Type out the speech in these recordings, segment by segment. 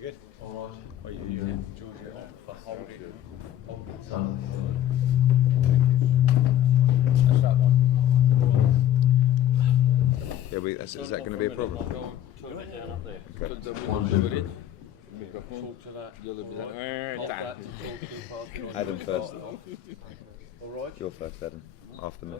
Good. All right. What are you doing? Yeah, is that going to be a problem? Okay. Adam first. You're first, Adam. After me.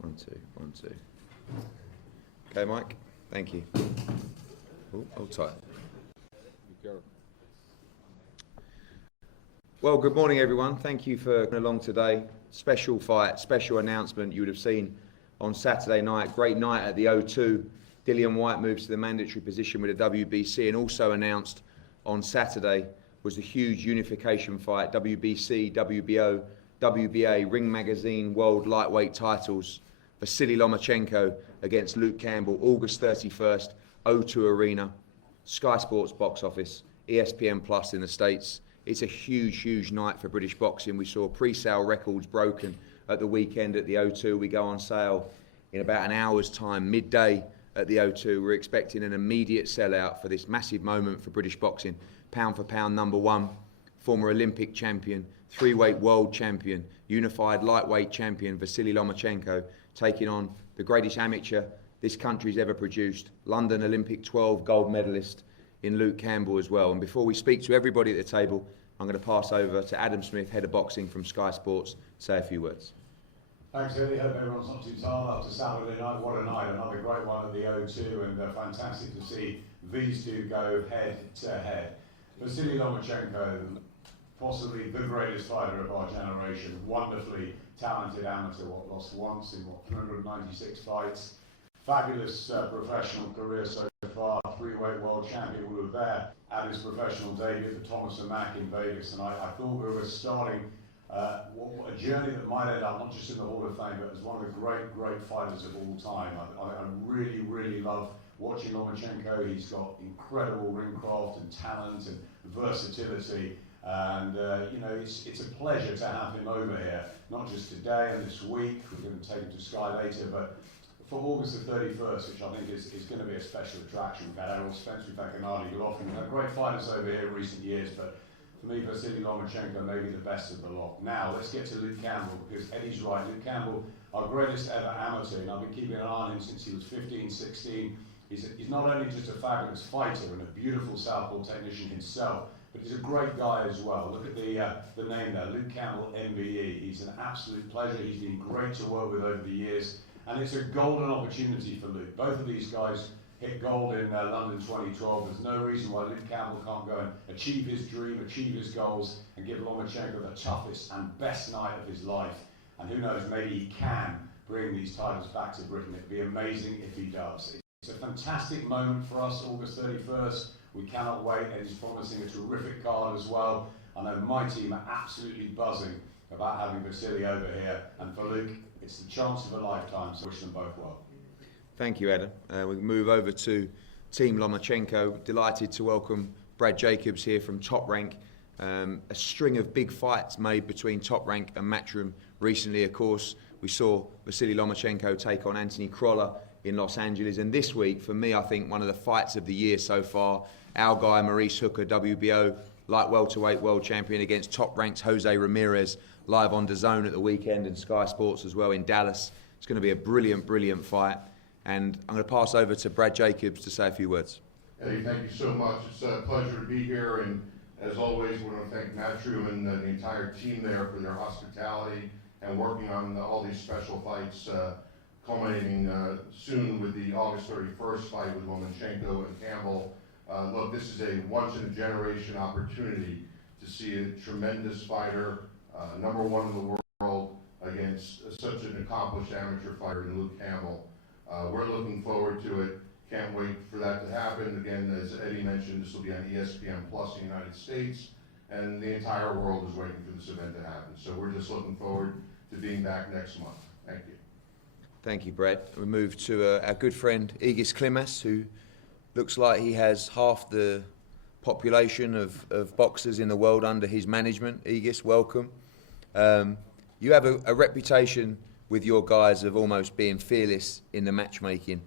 1, 2, 1, 2. Okay, Mike. Thank you. Hold tight. Well, good morning, everyone. Thank you for coming along today. Special fight, special announcement you would have seen on Saturday night. Great night at the O2. Dillian Whyte moves to the mandatory position with the WBC, and also announced on Saturday was the huge unification fight, WBC, WBO, WBA, Ring Magazine World Lightweight titles. Vasiliy Lomachenko against Luke Campbell, August 31st, O2 Arena, Sky Sports box office, ESPN Plus in the States. It's a huge, huge night for British boxing. We saw pre-sale records broken at the weekend at the O2. We go on sale in about an hour's time, midday at the O2. We're expecting an immediate sellout for this massive moment for British boxing. Pound for pound number one, former Olympic champion, three-weight world champion, unified lightweight champion Vasiliy Lomachenko, taking on the greatest amateur this country's ever produced, London Olympic 12 gold medalist in Luke Campbell as well. And before we speak to everybody at the table, I'm going to pass over to Adam Smith, head of boxing from Sky Sports, to say a few words. Thanks, Eddie. Hope everyone's not too tired after Saturday night. What a night, another great one at the O2, and fantastic to see these two go head to head. Vasiliy Lomachenko, possibly the greatest fighter of our generation, wonderfully talented amateur, lost once in 396 fights. Fabulous professional career so far, three-weight world champion. We were there at his professional debut at the Thomas & Mack in Vegas, and I thought we were starting a journey that might end up not just in the Hall of Fame, but as one of the great, great fighters of all time. I really, really love watching Lomachenko. He's got incredible ring craft and talent and versatility. And you know, it's a pleasure to have him over here, not just today and this week. We're going to take him to Sky later, but for August the 31st, which I think is going to be a special attraction. We've had Errol Spence, we've had Gennady Golovkin, we've had great fighters over here in recent years, but for me, Vasiliy Lomachenko may be the best of the lot. Now, let's get to Luke Campbell, because Eddie's right. Luke Campbell, our greatest ever amateur, and I've been keeping an eye on him since he was 15, 16. He's not only just a fabulous fighter and a beautiful southpaw technician himself, but he's a great guy as well. Look at the name there, Luke Campbell, MBE. He's an absolute pleasure. He's been great to work with over the years, and it's a golden opportunity for Luke. Both of these guys hit gold in London 2012. There's no reason why Luke Campbell can't go and achieve his dream, achieve his goals, and give Lomachenko the toughest and best night of his life. And who knows, maybe he can bring these titles back to Britain. It'd be amazing if he does. It's a fantastic moment for us, August 31st. We cannot wait, and he's promising a terrific card as well. I know my team are absolutely buzzing about having Vasiliy over here, and for Luke, it's the chance of a lifetime, so wish them both well. Thank you, Adam. We move over to Team Lomachenko. Delighted to welcome Brad Jacobs here from Top Rank. A string of big fights made between Top Rank and Matchroom recently, of course. We saw Vasiliy Lomachenko take on Anthony Crolla in Los Angeles, and this week, for me, I think one of the fights of the year so far, our guy Maurice Hooker, WBO light welterweight world champion, against Top Rank's Jose Ramirez, live on DAZN at the weekend, and Sky Sports as well in Dallas. It's going to be a brilliant, brilliant fight, and I'm going to pass over to Brad Jacobs to say a few words. Eddie, thank you so much. It's a pleasure to be here, and as always, we want to thank Matchroom and the entire team there for their hospitality and working on all these special fights, culminating soon with the August 31st fight with Lomachenko and Campbell. Look, this is a once-in-a-generation opportunity to see a tremendous fighter, number one in the world, against such an accomplished amateur fighter in Luke Campbell. We're looking forward to it, Can't wait for that to happen. Again, as Eddie mentioned, this will be on ESPN Plus in the United States, and the entire world is waiting for this event to happen. So we're just looking forward to being back next month. Thank you. Thank you, Brad. We move to our good friend Igis Klimas, who looks like he has half the population of boxers in the world under his management. Igis, welcome. You have a reputation with your guys of almost being fearless in the matchmaking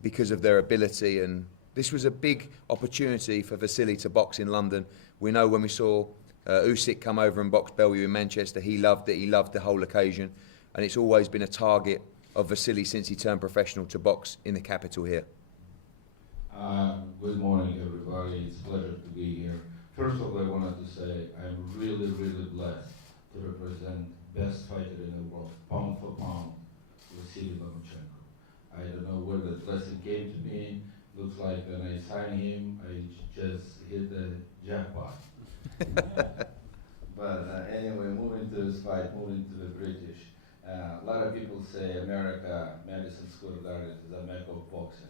because of their ability, and this was a big opportunity for Vasiliy to box in London. We know when we saw Usyk come over and box Bellew in Manchester, he loved it, he loved the whole occasion, and it's always been a target of Vasiliy since he turned professional to box in the capital here. Good morning, everybody. It's a pleasure to be here. First of all, I wanted to say I'm really, really blessed to represent best fighter in the world, pound for pound, Vasiliy Lomachenko. I don't know where that blessing came to me. Looks like when I signed him, I just hit the jackpot. But anyway, moving to this fight, moving to the British. A lot of people say America, Madison Square Garden is a mecca of boxing.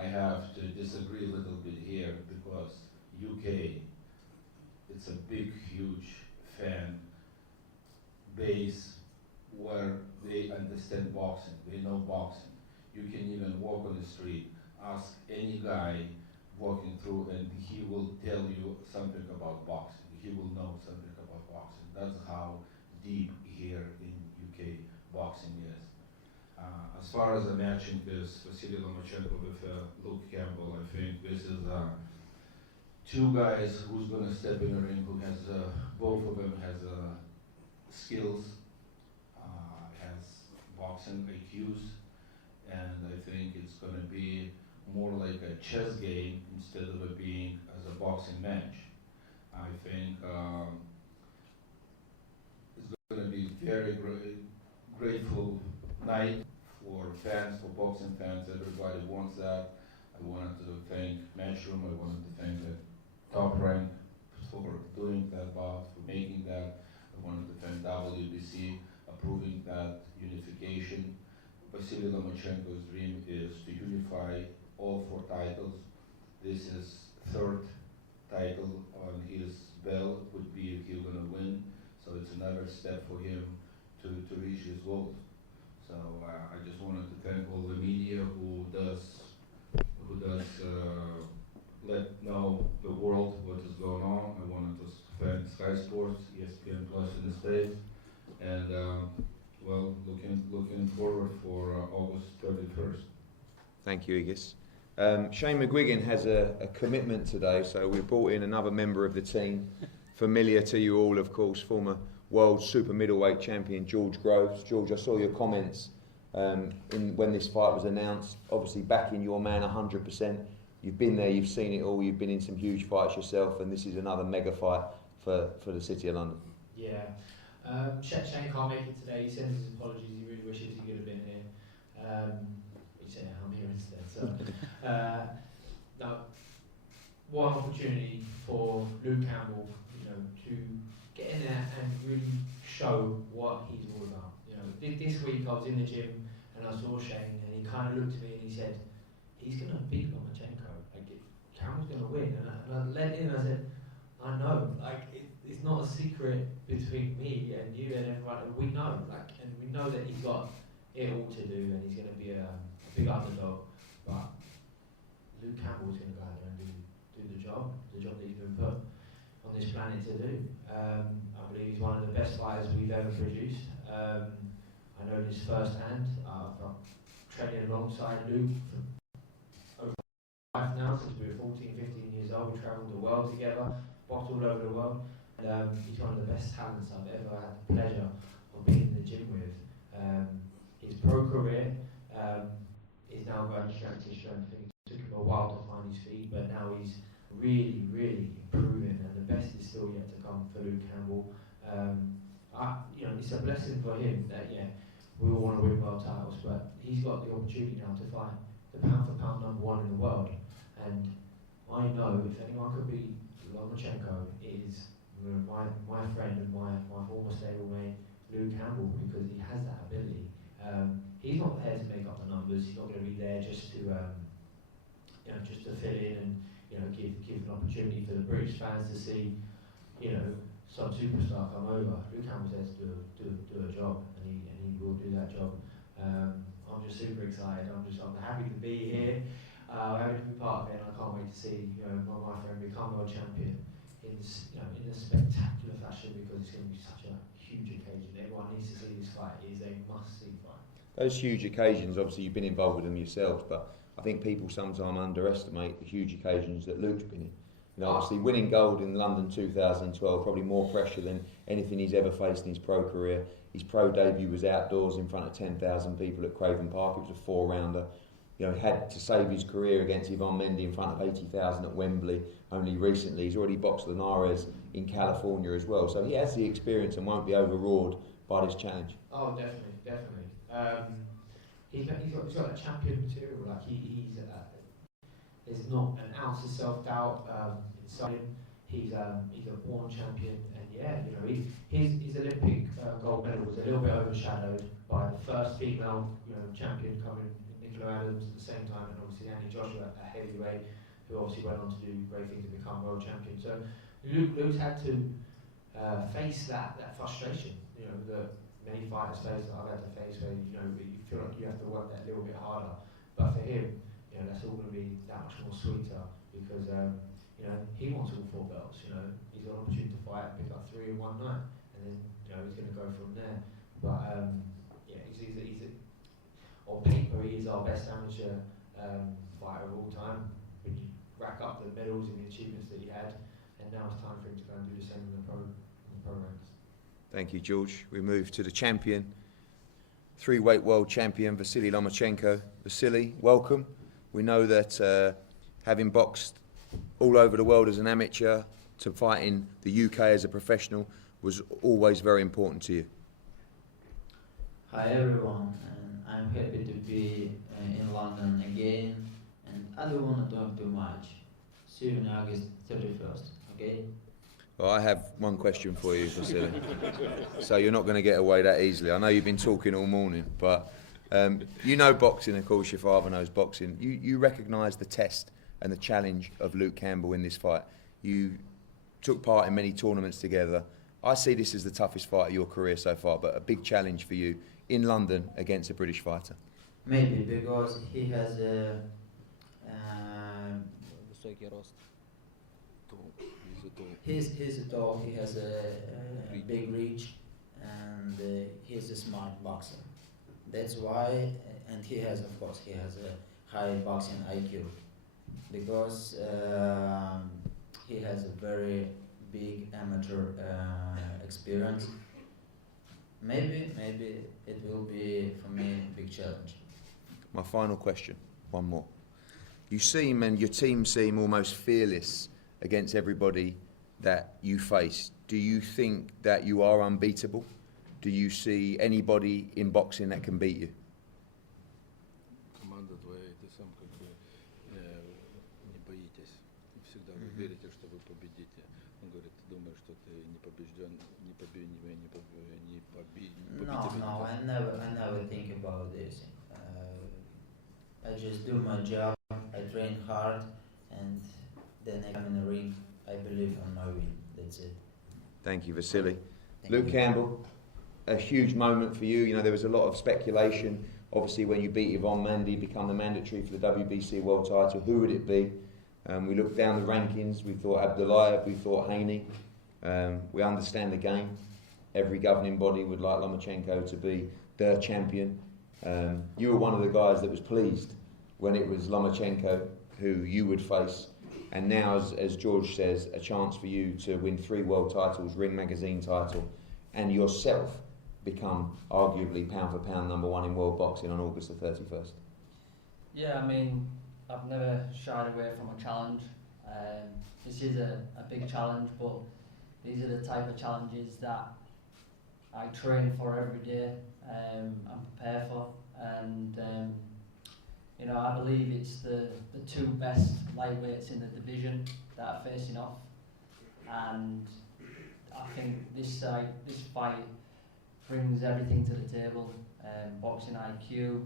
I have to disagree a little bit here because UK, it's a big, huge fan base where they understand boxing, they know boxing. You can even walk on the street, ask any guy walking through and he will tell you something about boxing. He will know something about boxing. That's how deep here in UK boxing is. As far as the matching this Vasiliy Lomachenko with Luke Campbell, I think this is two guys who's going to step in the ring who has, both of them has skills, has boxing IQs, and I think it's going to be more like a chess game instead of it being as a boxing match. I think it's going to be very grateful night for fans, for boxing fans. Everybody wants that. I wanted to thank Matchroom. I wanted to thank the Top Rank for doing that bout, for making that. I wanted to thank WBC approving that unification. Vasiliy Lomachenko's dream is to unify all 4 titles. This is 3rd title on his belt, would be if he's going to win. So it's another step for him to reach his goals. So I just wanted to thank all the media who does let know the world what is going on. I wanted to thank Sky Sports, ESPN Plus in the States, and well, looking forward for August 31st. Thank you, Igis. Shane McGuigan has a commitment today, so we brought in another member of the team, familiar to you all, of course, former world super middleweight champion George Groves. George, I saw your comments when this fight was announced, obviously backing your man 100%. You've been there, you've seen it all, you've been in some huge fights yourself, and this is another mega fight for the City of London. Yeah. Shane can't make it today. He sends his apologies. He really wishes he could have been here. He said, I'm here instead. So, now, one opportunity for Luke Campbell, to get in there and really show what he's all about. This week I was in the gym and I saw Shane, and he kind of looked at me and he said, he's going to beat Lomachenko. Campbell's going to win. And I let in and I said, I know. It's not a secret between me and you and everyone. We know. And we know that he's got it all to do, and he's going to be a big underdog. But Luke Campbell's going to go out there and do the job that he's been put on this planet to do. I believe he's one of the best fighters we've ever produced. I know this firsthand. I've training alongside Luke for over life now, since we were 14, 15 years old. We travelled the world together, boxed all over the world. He's one of the best talents I've ever had the pleasure of being in the gym with. His pro career is now going strength to strength. I think it took him a while to find his feet, but now he's really, really improving, and the best is still yet to come for Luke Campbell. It's a blessing for him that, we all want to win world titles, but he's got the opportunity now to fight the pound for pound #1 in the world. And I know if anyone could beat Lomachenko, it is my friend and my former stablemate, Luke Campbell, because he has that ability. He's not there to make up the numbers. He's not going to be there just to just to fill in and give an opportunity for the British fans to see some superstar come over. Luke Campbell's there to do a job, and he will do that job. I'm just super excited. I'm happy to be here. Happy to be part of it, and I can't wait to see my friend become world champion in a spectacular fashion, because it's going to be such a huge occasion. Everyone needs to see this fight. It is a must-see fight. Those huge occasions, obviously you've been involved with them yourselves, but I think people sometimes underestimate the huge occasions that Luke's been in. Obviously winning gold in London 2012, probably more pressure than anything he's ever faced in his pro career. His pro debut was outdoors in front of 10,000 people at Craven Park. It was a 4-rounder. He had to save his career against Yvonne Mendy in front of 80,000 at Wembley only recently. He's already boxed Linares in California as well. So he has the experience and won't be overawed by this challenge. Oh, definitely. He's got that champion material. Like there's not an ounce of self-doubt inside him. He's a born champion, and his Olympic gold medal was a little bit overshadowed by the first female champion coming, Nicola Adams, at the same time, and obviously Annie Joshua, a heavyweight, who obviously went on to do great things and become world champion. So Luke's had to face that frustration, that many fighters face, that I've had to face, where you feel like you have to work that little bit harder. But for him, that's all going to be that much more sweeter, because he wants all 4 belts. He's got an opportunity to fight and pick up 3 in one night, and then he's going to go from there. But on paper he is our best amateur fighter of all time. When you rack up the medals and the achievements that he had, and now it's time for him to go and do the same in the pro ranks. Thank you, George. We move to the champion, 3-weight world champion, Vasiliy Lomachenko. Vasiliy, welcome. We know that having boxed all over the world as an amateur to fight in the UK as a professional was always very important to you. Hi everyone, and I'm happy to be in London again, and I don't want to talk too much. See you on August 31st, okay? Well, I have one question for you, Vasiliy. So you're not going to get away that easily. I know you've been talking all morning, but boxing, of course, your father knows boxing. You recognise the test and the challenge of Luke Campbell in this fight. You took part in many tournaments together. I see this as the toughest fight of your career so far, but a big challenge for you in London against a British fighter. Maybe because he has a he's tall, he has a big reach, and he's a smart boxer. That's why, and he has a high boxing IQ, because he has a very big amateur experience. Maybe it will be for me a big challenge. My final question, one more. You seem, and your team seem, almost fearless against everybody that you face. Do you think that you are unbeatable? Do you see anybody in boxing that can beat you? Команда твоя, ты сам не боитесь, всегда вы верите, что вы победите. Он говорит, ты думаешь, что ты не побежден, No, I never think about this. I just do my job, I train hard, and then I come in the ring. I believe on my win. That's it. Thank you, Vasiliy. Thank Luke you. Campbell, a huge moment for you. There was a lot of speculation. Obviously, when you beat Yvonne Mendy, become the mandatory for the WBC world title, who would it be? We looked down the rankings. We thought Abdullayev, we thought Haney. We understand the game. Every governing body would like Lomachenko to be their champion. You were one of the guys that was pleased when it was Lomachenko who you would face. And now, as George says, a chance for you to win 3 world titles, Ring Magazine title, and yourself become arguably pound for pound #1 in world boxing on August the 31st. Yeah, I mean, I've never shied away from a challenge. This is a big challenge, but these are the type of challenges that I train for every day, and prepare for, and I believe it's the 2 best lightweights in the division that are facing off, and I think this fight brings everything to the table: boxing IQ,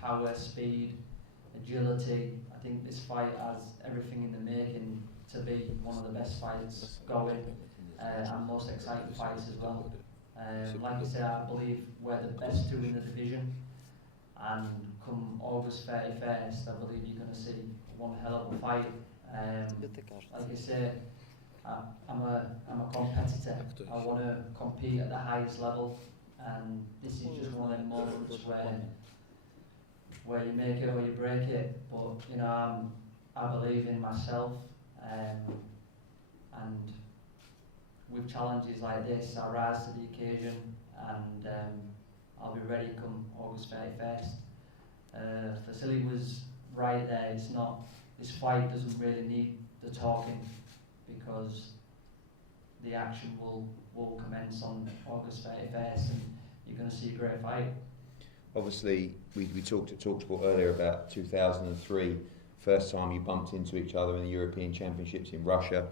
power, speed, agility. I think this fight has everything in the making to be one of the best fights going, and most exciting fights as well. Like I say, I believe we're the best two in the division, and come August 31st, I believe you're going to see one hell of a fight. Like I say, I'm a competitor. I want to compete at the highest level, and this is just one of them moments where you make it or you break it. But you know, I believe in myself, and with challenges like this, I rise to the occasion, and I'll be ready come August 31st. Vasiliy was right there. It's not. This fight doesn't really need the talking, because the action will commence on August 31st, and you're going to see a great fight. Obviously, we talked at TalkSport earlier about 2003, first time you bumped into each other in the European Championships in Russia,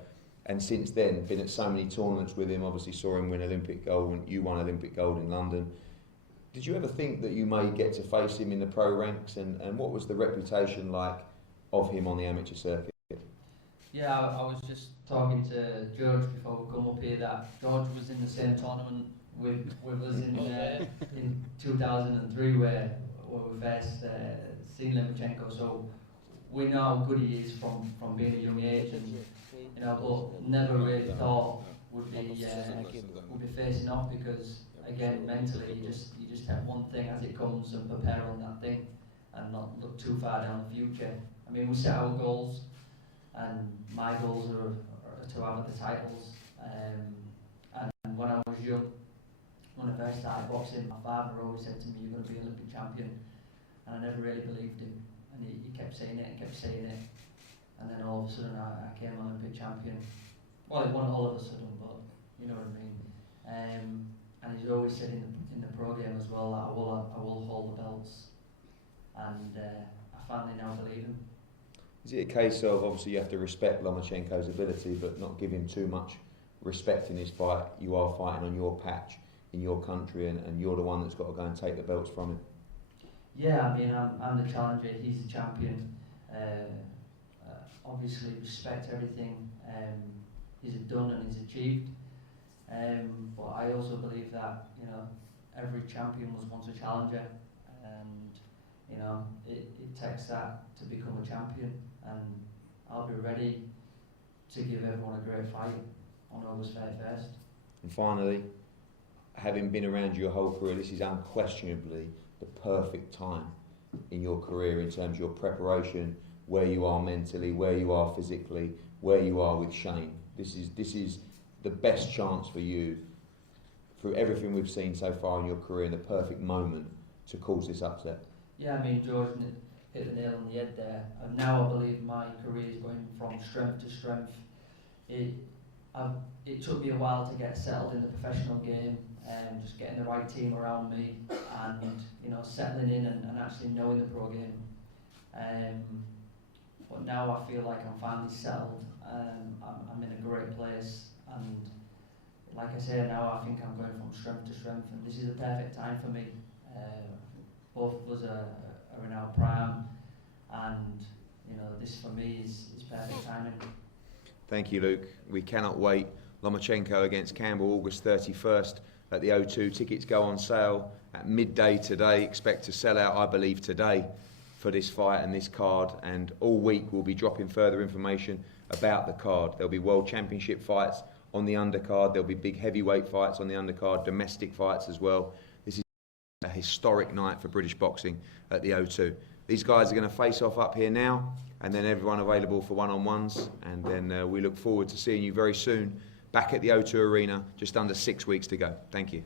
and since then been at so many tournaments with him. Obviously saw him win Olympic gold, and you won Olympic gold in London. Did you ever think that you may get to face him in the pro ranks, and what was the reputation like of him on the amateur circuit? Yeah, I was just talking to George before we come up here that George was in the same tournament with us in 2003 where we first seen Lomachenko, so we know how good he is from being a young age, and you know, but never really thought would be facing off, because again mentally you just have one thing as it comes and prepare on that thing and not look too far down the future. I mean, we set our goals, and my goals are to have the titles. And when I was young, when I first started boxing, my father always said to me, "You're going to be Olympic champion," and I never really believed him. And he kept saying it and kept saying it, and then all of a sudden I came Olympic champion. Well, it wasn't all of a sudden, but you know what I mean. And he's always said in the program as well that I will hold the belts, and I finally now believe him. Is it a case of, obviously you have to respect Lomachenko's ability but not give him too much respect in this fight? You are fighting on your patch in your country, and you're the one that's got to go and take the belts from him. Yeah, I mean, I'm the challenger, he's the champion. Obviously respect everything he's done and he's achieved. But I also believe that, you know, every champion was once a challenger, and you know, it takes that to become a champion, and I'll be ready to give everyone a great fight on August 31st. And finally, having been around your whole career, this is unquestionably the perfect time in your career in terms of your preparation, where you are mentally, where you are physically, where you are with Shane. This is the best chance for you, through everything we've seen so far in your career, in the perfect moment to cause this upset. Yeah, I mean, George hit the nail on the head there, and now I believe my career is going from strength to strength. It took me a while to get settled in the professional game, and just getting the right team around me, and you know, settling in and actually knowing the pro game. But now I feel like I'm finally settled. I'm in a great place, and like I say, now I think I'm going from strength to strength, and this is the perfect time for me. Both of us are in our prime, and you know, this for me is perfect timing. Thank you, Luke. We cannot wait. Lomachenko against Campbell, August 31st at the O2. Tickets go on sale at midday today. Expect to sell out, I believe, today for this fight and this card. And all week we'll be dropping further information about the card. There'll be World Championship fights on the undercard. There'll be big heavyweight fights on the undercard, domestic fights as well. This is a historic night for British boxing at the O2. These guys are going to face off up here now, and then everyone available for one-on-ones, and then we look forward to seeing you very soon back at the O2 Arena, just under 6 weeks to go. Thank you.